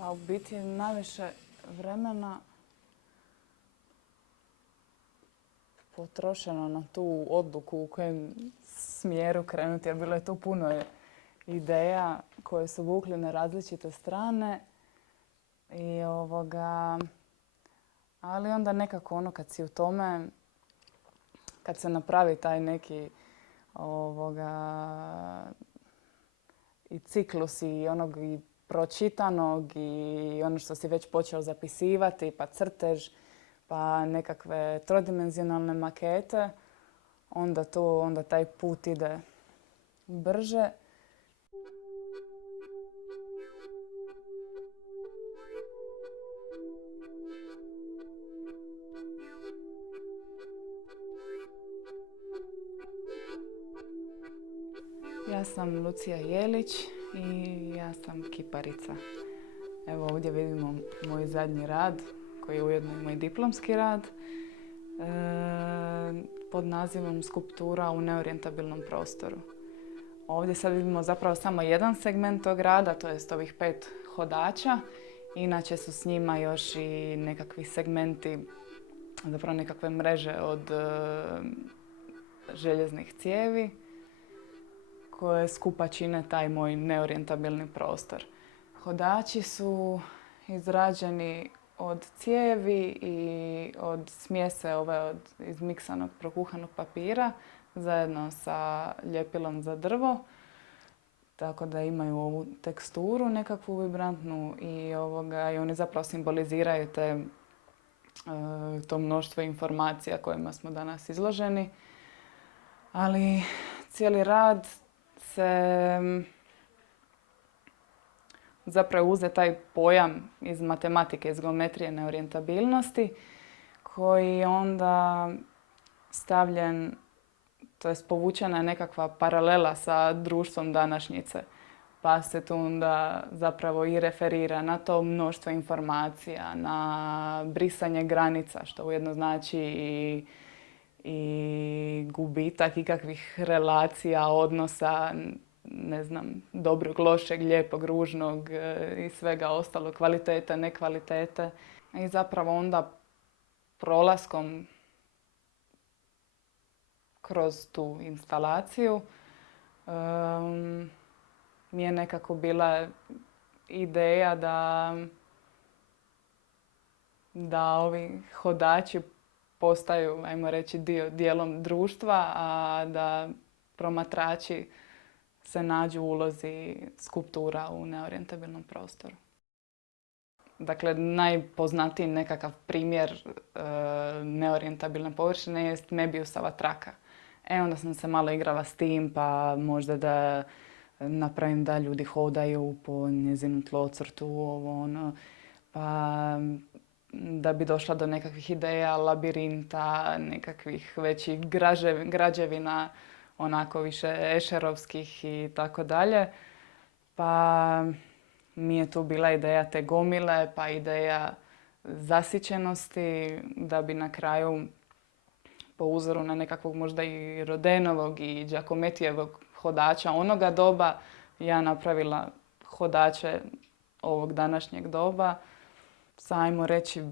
Pa u biti je najviše vremena potrošeno na tu odluku u kojem smjeru krenuti, jer bilo je tu puno ideja koje su vukli na različite strane. Ali onda nekako kad si u tome, kad se napravi taj neki i ciklus i onog i pročitanog i ono što si već počeo zapisivati, pa crtež, pa nekakve trodimenzionalne makete, onda taj put ide brže. Ja sam Lucija Jelić i ja sam kiparica. Evo ovdje vidimo moj zadnji rad, koji je ujedno i moj diplomski rad, pod nazivom Skulptura u neorijentabilnom prostoru. Ovdje sad vidimo zapravo samo jedan segment tog rada, to jest ovih 5 hodača. Inače su s njima još i nekakvi segmenti, zapravo nekakve mreže od željeznih cijevi koje skupa čine taj moj neorijentabilni prostor. Hodači su izrađeni od cijevi i od smjese od izmiksanog prokuhanog papira zajedno sa ljepilom za drvo. Tako da imaju ovu teksturu nekakvu vibrantnu i oni zapravo simboliziraju to mnoštvo informacija kojima smo danas izloženi. Ali cijeli rad se zapravo uze taj pojam iz matematike, iz geometrije neorijentabilnosti, koji je onda stavljen, to jest povučena je nekakva paralela sa društvom današnjice. Pa se tu onda zapravo i referira na to mnoštvo informacija, na brisanje granica, što ujedno znači i gubitak ikakvih relacija, odnosa, ne znam, dobrog, lošeg, lijepog, ružnog i svega ostalog, kvalitete, nekvalitete. I zapravo onda prolaskom kroz tu instalaciju mi je nekako bila ideja da ovi hodači postaju, ajmo reći, dijelom društva, a da promatrači se nađu u ulozi skulptura u neorijentabilnom prostoru. Dakle, najpoznatiji nekakav primjer neorijentabilne površine jest Mebiusova traka. Onda sam se malo igrala s tim, pa možda da napravim da ljudi hodaju po njezinu tlocrtu, pa da bi došla do nekakvih ideja, labirinta, nekakvih većih građevina, onako više ešerovskih i tako dalje. Pa mi je tu bila ideja te gomile, pa ideja zasićenosti, da bi na kraju po uzoru na nekakvog možda i Rodenovog i Giacomettijevog hodača onoga doba ja napravila hodače ovog današnjeg doba sa, ajmo reći,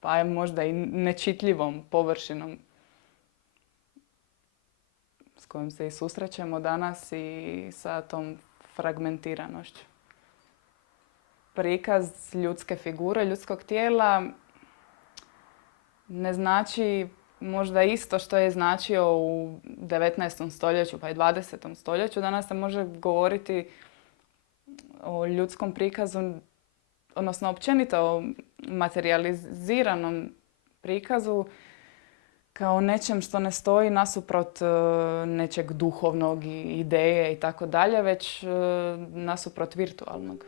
pa možda i nečitljivom površinom s kojom se i susrećemo danas i sa tom fragmentiranošću. Prikaz ljudske figure, ljudskog tijela ne znači možda isto što je značio u 19. stoljeću pa i 20. stoljeću. Danas se može govoriti o ljudskom prikazu, odnosno općenito o materijaliziranom prikazu kao nečem što ne stoji nasuprot nečeg duhovnog ideje i tako dalje, već nasuprot virtualnog.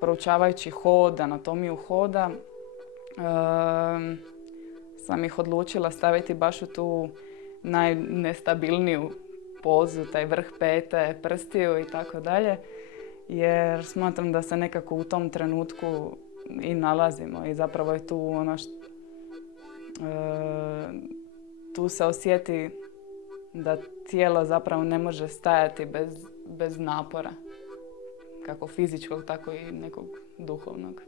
Proučavajući hod, anatomiju hoda, sam ih odlučila staviti baš u tu najnestabilniju pozu, taj vrh pete, prstiju i tako dalje, jer smatram da se nekako u tom trenutku i nalazimo i zapravo je tu ono tu se osjeti da tijelo zapravo ne može stajati bez napora. kako fizičkog, tako i nekog duhovnog.